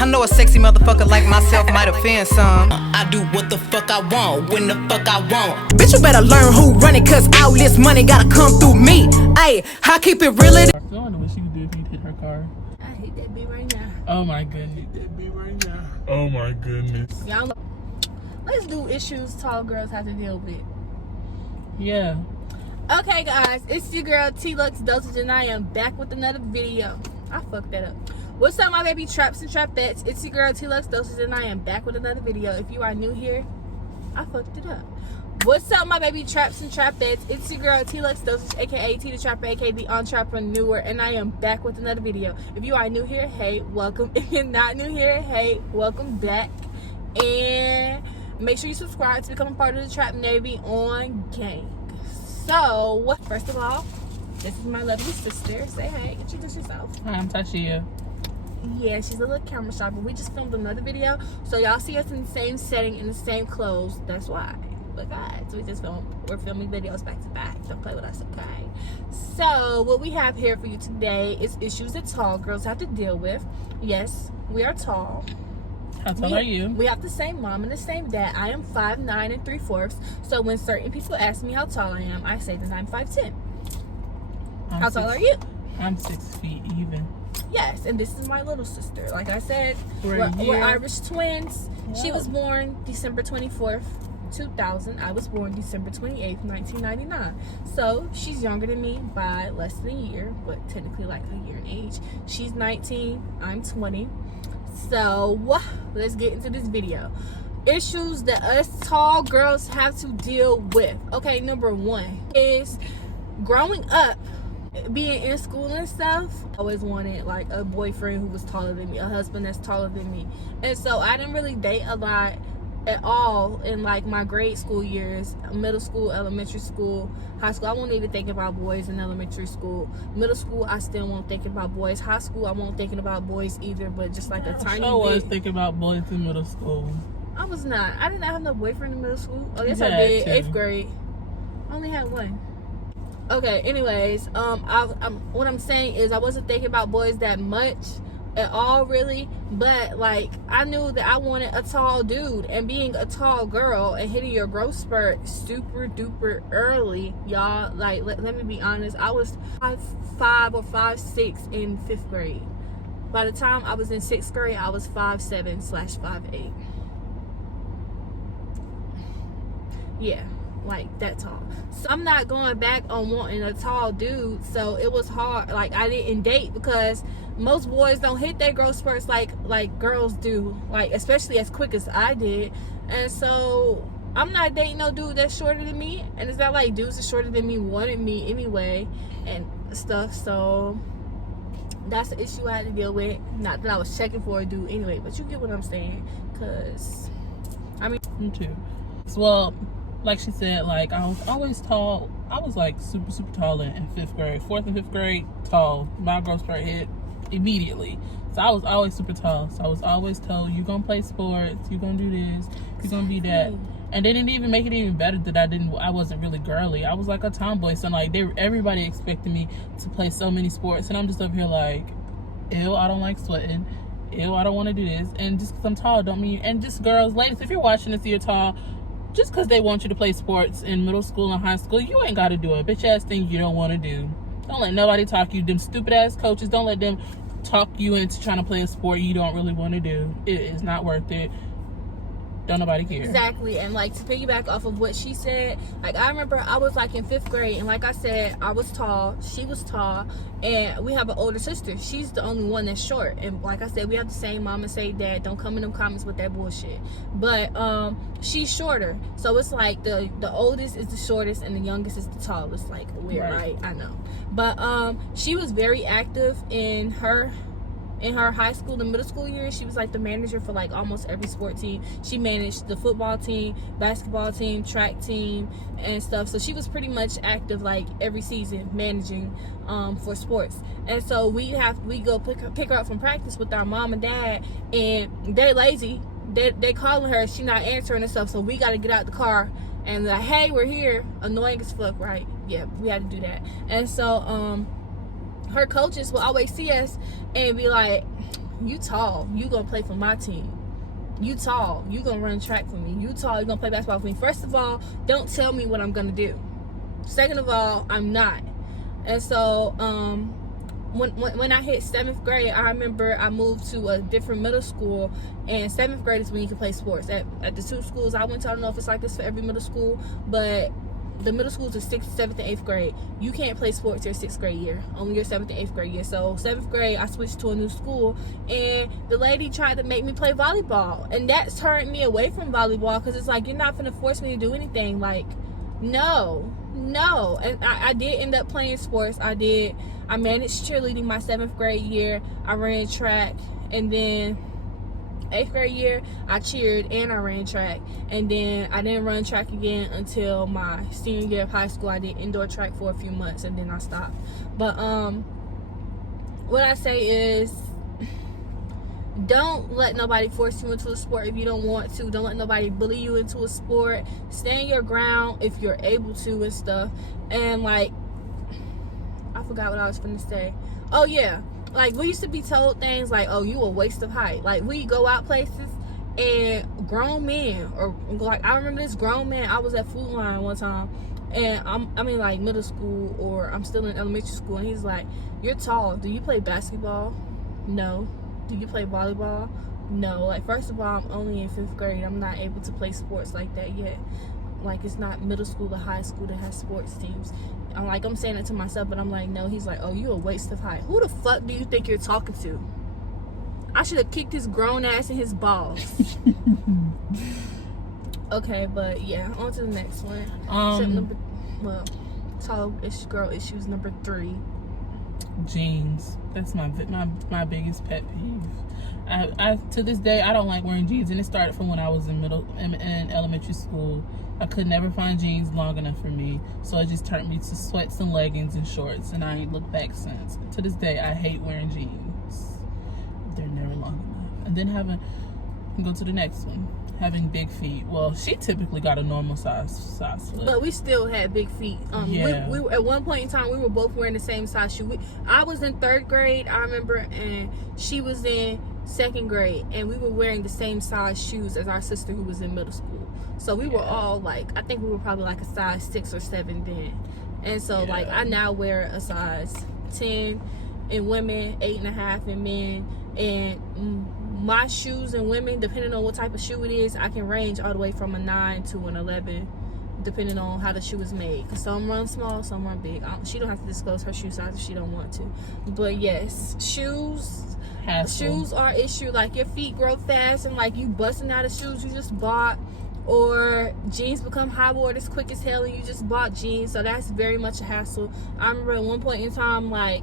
I know a sexy motherfucker like myself might offend some. I do what the fuck I want, when the fuck I want. Bitch, you better learn who run it, cause all this money gotta come through me. Ayy, I keep it real. I wonder what she would do if you hit her car. I hate that bitch right now. Oh my goodness. That be right now. Oh my goodness. Y'all know. Let's do issues tall girls have to deal with. Yeah. Okay, guys, it's your girl TLuxxDosage, and I am back with another video. I fucked that up. What's up, my baby traps and trapettes? It's your girl TLuxxDosage, and I am back with another video. If you are new here, I fucked it up. What's up, my baby traps and trapettes? It's your girl TLuxxDosage, aka T the Trapper, aka the Entrepreneur, and I am back with another video. If you are new here, hey, welcome. If you're not new here, hey, welcome back. And make sure you subscribe to become a part of the Trap Navy on gang. So, first of all, this is my lovely sister. Say hey, introduce yourself. Hi, I'm Tashia. Yeah, she's a little camera shy, but we just filmed another video. So y'all see us in the same setting, in the same clothes. That's why. But guys, we're filming videos back to back. Don't play with us, okay? So, what we have here for you today is issues that tall girls have to deal with. Yes, we are tall. How tall are you? We have the same mom and the same dad. I am 5'9" and 3/4. So when certain people ask me how tall I am, I say that I'm 5'10". How tall are you? I'm 6 feet even. Yes, and this is my little sister. Like I said, We're Irish twins. Wow. She was born December 24th, 2000. I was born December 28th, 1999. So she's younger than me by less than a year, but technically like a year in age. She's 19. I'm 20. So let's get into this video. Issues that us tall girls have to deal with. Okay, number one is growing up, being in school and stuff. I always wanted like a boyfriend who was taller than me, a husband that's taller than me. And so I didn't really date a lot at all in like my grade school years, middle school, elementary school, high school. I won't even think about boys in elementary school. Middle school, I still won't think about boys. High school, I won't thinking about boys either, but just like a tiny bit. I was thinking about boys in middle school. I was not. I did not have no boyfriend in middle school. Oh, yes, I Yeah, did. too. 8th grade. I only had one. Okay, anyways, what I'm saying is I wasn't thinking about boys that much at all, really, but like I knew that I wanted a tall dude, and being a tall girl and hitting your growth spurt super duper early, y'all. Like let me be honest, I was 5'5" or 5'6" in 5th grade. By the time I was in 6th grade, I was 5'7/5'8". Yeah, like that tall. So I'm not going back on wanting a tall dude. So it was hard. Like I didn't date because most boys don't hit their growth spurts like girls do, like especially as quick as I did. And so I'm not dating no dude that's shorter than me, and it's not like dudes that shorter than me wanted me anyway and stuff. So that's the issue I had to deal with. Not that I was checking for a dude anyway, but you get what I'm saying. Cause I mean, Me too. Well, like she said, like I was always tall. I was like super tall in 5th grade. 4th and 5th grade, tall. My growth spurt hit immediately. So I was always super tall. So I was always told, you gonna play sports, you gonna do this, you gonna be that. And they didn't even make it even better that I wasn't really girly. I was like a tomboy. So like everybody expected me to play so many sports, and I'm just up here like, ew, I don't like sweating. Ew, I don't want to do this. And just because I'm tall don't mean. And just girls, ladies, if you're watching this, you're tall. Just because they want you to play sports in middle school and high school, you ain't got to do a bitch ass thing you don't want to do. Don't let nobody talk you. Them stupid ass coaches, don't let them talk you into trying to play a sport you don't really want to do. It is not worth it. Don't nobody care. Exactly. And like to piggyback off of what she said, like I remember I was like in 5th grade, and like I said, I was tall, she was tall, and we have an older sister. She's the only one that's short, and like I said, we have the same mom and same dad. Don't come in them comments with that bullshit. But she's shorter, so it's like the oldest is the shortest and the youngest is the tallest. Like weird, right? I know. But she was very active in her high school and middle school years. She was like the manager for like almost every sport team. She managed the football team, basketball team, track team, and stuff. So she was pretty much active like every season managing for sports. And so we go pick her up from practice with our mom and dad, and they're lazy. They calling her, she not answering and stuff. So we got to get out the car and like, hey, we're here. Annoying as fuck, right? Yeah, we had to do that. And so her coaches will always see us and be like, you tall, you gonna play for my team. You tall, you gonna run track for me. You tall, you gonna play basketball for me. First of all, don't tell me what I'm gonna do. Second of all, I'm not. And so when I hit 7th grade, I remember I moved to a different middle school, and 7th grade is when you can play sports. At the 2 schools I went to, I don't know if it's like this for every middle school, but the middle schools are 6th, 7th, and 8th grade. You can't play sports your 6th grade year, only your 7th and 8th grade year. So 7th grade, I switched to a new school, and the lady tried to make me play volleyball, and that turned me away from volleyball, because it's like, you're not gonna force me to do anything. Like, no. And I did end up playing sports. I managed cheerleading my 7th grade year. I ran track, and then 8th grade year I cheered and I ran track, and then I didn't run track again until my senior year of high school. I did indoor track for a few months, and then I stopped. But what I say is, don't let nobody force you into a sport if you don't want to. Don't let nobody bully you into a sport. Stand your ground if you're able to and stuff. And like, I forgot what I was finna say. Oh yeah, like, we used to be told things like, oh, you a waste of height. Like, we go out places and grown men, or like, I remember this grown man, I was at Food Line one time, and I'm in like middle school, or I'm still in elementary school, and he's like, you're tall, do you play basketball? No. Do you play volleyball? No. Like, first of all, I'm only in 5th grade. I'm not able to play sports like that yet. Like, it's not middle school to high school that has sports teams. I'm saying it to myself, but I'm like, no. He's like, oh, you a waste of height. Who the fuck do you think you're talking to? I should have kicked his grown ass in his balls. Okay, but yeah, on to the next one. Tall girl issues number 3. Jeans. That's my biggest pet peeve. I to this day, I don't like wearing jeans, and it started from when I was in elementary school. I could never find jeans long enough for me, so it just turned me to sweats and leggings and shorts, and I ain't looked back since. To this day, I hate wearing jeans. They're never long enough. And then go to the next one. Having big feet. Well, she typically got a normal size foot, but we still had big feet. Yeah. We at one point in time, we were both wearing the same size shoe. I was in 3rd grade, I remember, and she was in 2nd grade, and we were wearing the same size shoes as our sister who was in middle school. So we were all like, I think we were probably like a size 6 or 7 then. And so like, I now wear a size 10 in women, 8.5 in men, and my shoes in women, depending on what type of shoe it is, I can range all the way from a 9 to an 11, depending on how the shoe is made. Because some run small, some run big. She don't have to disclose her shoe size if she don't want to. But yes, shoes are an issue. Like, your feet grow fast, and like, you busting out of shoes you just bought, or jeans become high waters quick as hell, and you just bought jeans. So that's very much a hassle. I remember at one point in time, like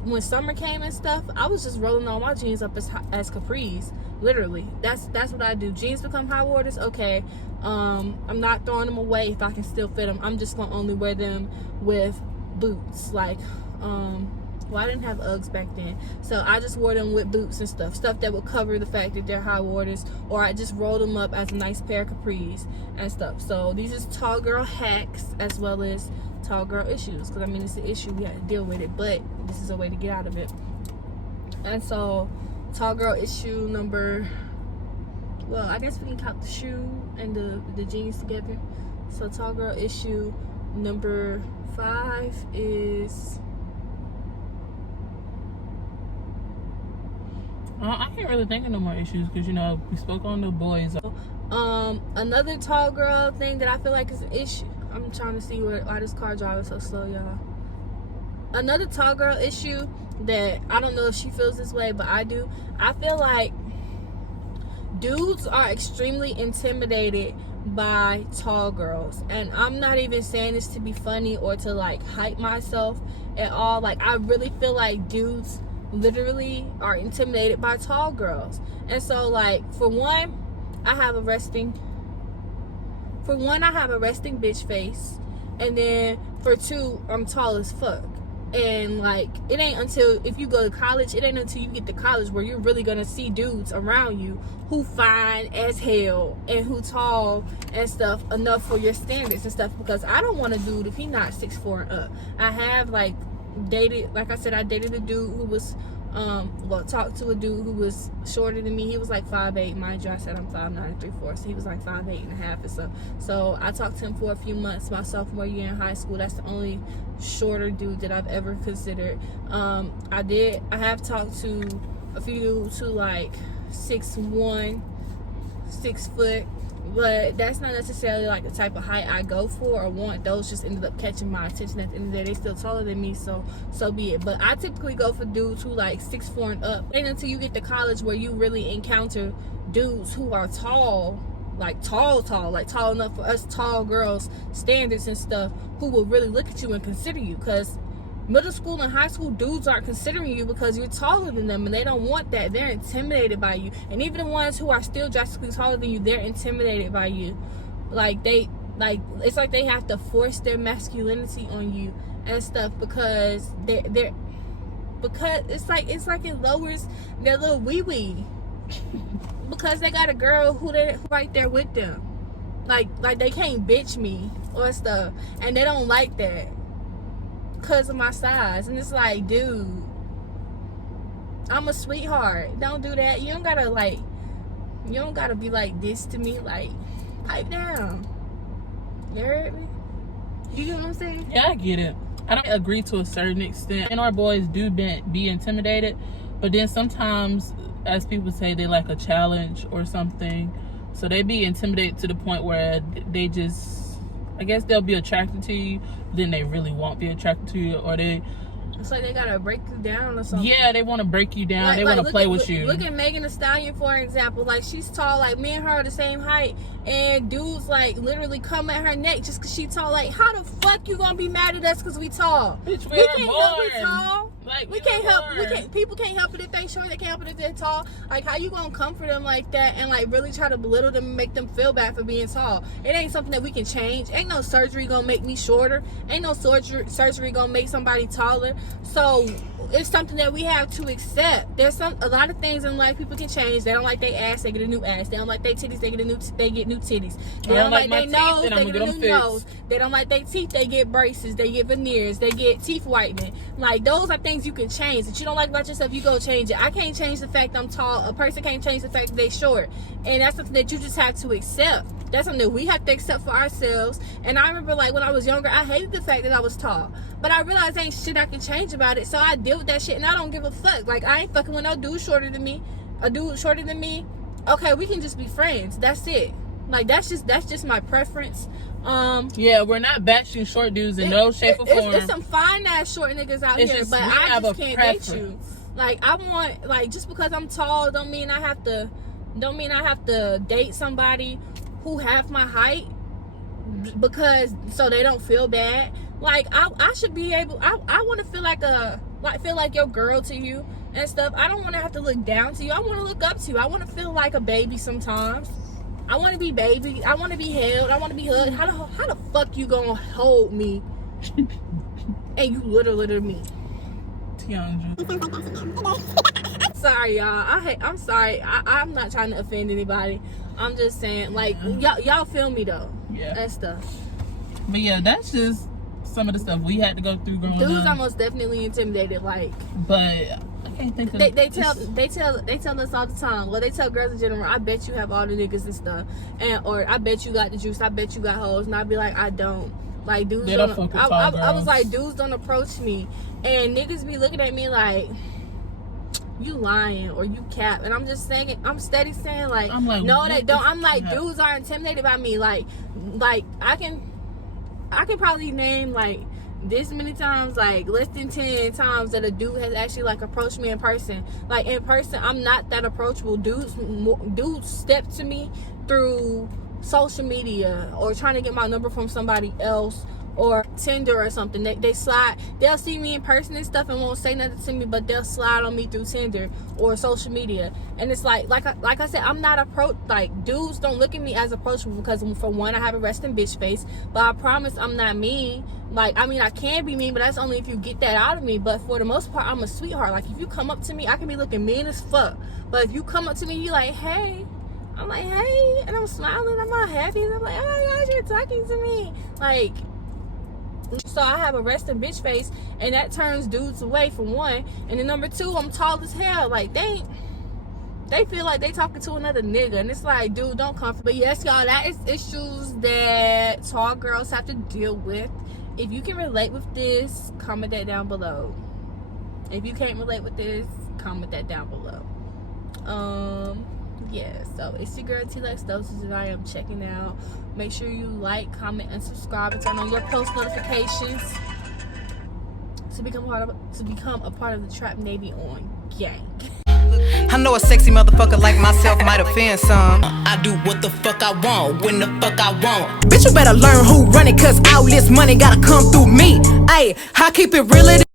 when summer came and stuff, I was just rolling all my jeans up as capris. Literally, that's what I do. Jeans become high waters, okay, I'm not throwing them away if I can still fit them. I'm just gonna only wear them with boots. Like, well, I didn't have Uggs back then, so I just wore them with boots and stuff that would cover the fact that they're high waters, or I just rolled them up as a nice pair of capris and stuff. So these is tall girl hacks as well as tall girl issues, because I mean, it's an issue, we have to deal with it, but this is a way to get out of it. And so tall girl issue number, well, I guess we can count the shoe and the jeans together. So tall girl issue number 5 is, I can't really think of no more issues, because we spoke on the boys. another tall girl thing that I feel like is an issue. I'm trying to see why this car driver so slow, y'all. Another tall girl issue that I don't know if she feels this way, but I do. I feel like dudes are extremely intimidated by tall girls, and I'm not even saying this to be funny or to like hype myself at all. Like, I really feel like dudes literally are intimidated by tall girls. And so, like, for one, I have a resting bitch face, and then for 2, I'm tall as fuck. And like, it ain't until, if you go to college, it ain't until you get to college where you're really gonna see dudes around you who fine as hell and who tall and stuff enough for your standards and stuff. Because I don't want a dude if he not 6'4" and up. I have like dated, like I said, I dated a dude who was Well, talked to a dude who was shorter than me. He was like 5'8". Mind you, I said I'm 5'9" 3/4", so he was like 5'8" and a half or so. So I talked to him for a few months my sophomore year in high school. That's the only shorter dude that I've ever considered. I have talked to a few dudes who like 6'1", 6 foot, but that's not necessarily like the type of height I go for or want. Those just ended up catching my attention at the end of the day. They still taller than me, so be it. But I typically go for dudes who like 6'4" and up. And until you get to college where you really encounter dudes who are tall, like tall, like tall enough for us tall girls standards and stuff, who will really look at you and consider you. Because middle school and high school dudes aren't considering you because you're taller than them, and they don't want that. They're intimidated by you. And even the ones who are still drastically taller than you, they're intimidated by you. It's like they have to force their masculinity on you and stuff because because it's like it lowers their little wee because they got a girl who they're right there with them. Like they can't bitch me or stuff, and they don't like that because of my size. And it's like, dude, I'm a sweetheart. Don't do that. You don't gotta be like this to me. Like, pipe down. You heard me? You get what I'm saying? Yeah, I get it. I don't agree to a certain extent. And our boys do be intimidated, but then sometimes, as people say, they like a challenge or something, so they be intimidated to the point where they just, I guess they'll be attracted to you, then they really won't be attracted to you, or it's like they gotta break you down or something. Yeah, they want to break you down. They want to play with you. Look at Megan Thee Stallion, for example. Like, she's tall. Like, me and her are the same height, and dudes like literally come at her neck just because she tall. Like, how the fuck you gonna be mad at us because we tall? Bitch, we can't help we tall. Like, we can't help. People can't help it if they short. They can't help it if they're tall. Like, how you gonna come for them like that and like really try to belittle them and make them feel bad for being tall? It ain't something that we can change. Ain't no surgery gonna make me shorter. Ain't no surgery gonna make somebody taller. So it's something that we have to accept. There's a lot of things in life people can change. They don't like their ass, they get a new ass. They don't like their titties, they get new titties. They don't like their nose, they get a new nose. They don't like their teeth, they get braces, they get veneers, they get teeth whitening. Like, those are things you can change. That you don't like about yourself, you go change it. I can't change the fact I'm tall. A person can't change the fact that they short. And that's something that you just have to accept. That's something that we have to accept for ourselves. And I remember, like, when I was younger, I hated the fact that I was tall. But I realized ain't shit I can change about it. So I deal with that shit, and I don't give a fuck. Like, I ain't fucking with no dude shorter than me. A dude shorter than me, okay, we can just be friends. That's it. Like, that's just my preference. Yeah, we're not bashing short dudes in no shape or form. There's some fine ass short niggas out here, but I just can't date you. Like, I want, like, just because I'm tall don't mean I have to date somebody who have my height, because so they don't feel bad. Like, I should be able, I want to feel like your girl to you and stuff. I don't want to have to look down to you. I want to look up to you. I want to feel like a baby sometimes. I want to be baby. I want to be held. I want to be hugged. How the fuck you gonna hold me and you little me? Tiandra. Sorry, y'all. I'm sorry. I'm not trying to offend anybody. I'm just saying, like, y'all feel me though. Yeah. That stuff. But yeah, that's just some of the stuff we had to go through growing up. Dudes are most definitely intimidated, like. But I can't think of they tell us all the time. Well, they tell girls in general, I bet you have all the niggas and stuff, or I bet you got the juice. I bet you got hoes, and I be like, I don't. Like, dudes they don't fuck with tall I was like, dudes don't approach me, and niggas be looking at me like, you lying or you cap. And I'm just saying, I'm steady saying, like, no, they don't. I'm like, dudes are intimidated by me. Like I can probably name like this many times, like less than 10 times that a dude has actually like approached me in person. Like, in person, I'm not that approachable. Dudes step to me through social media or trying to get my number from somebody else or Tinder or something. They slide. They'll see me in person and stuff and won't say nothing to me, but they'll slide on me through Tinder or social media. And it's like I said, I'm not like, dudes don't look at me as approachable because, for one, I have a resting bitch face, but I promise I'm not mean. Like, I mean, I can be mean, but that's only if you get that out of me. But for the most part, I'm a sweetheart. Like, if you come up to me, I can be looking mean as fuck, but if you come up to me, you like, hey, I'm like, hey, and I'm smiling, I'm all happy, and I'm like, oh my gosh, you're talking to me. Like, So I have a resting bitch face, and that turns dudes away, for one. And then number two, I'm tall as hell. Like, they feel like they talking to another nigga, and it's like, dude, don't come. But yes, y'all, that is issues that tall girls have to deal with. If you can relate with this, comment that down below. If you can't relate with this, comment that down below. Yeah, so it's your girl TLuxxDosage that I am checking out. Make sure you like, comment, and subscribe, and turn on your post notifications to become a part of the Trap Navy on gang. I know a sexy motherfucker like myself might offend some. I do what the fuck I want, when the fuck I want. Bitch, you better learn who run it, cause all this money gotta come through me. Ayy, I keep it real.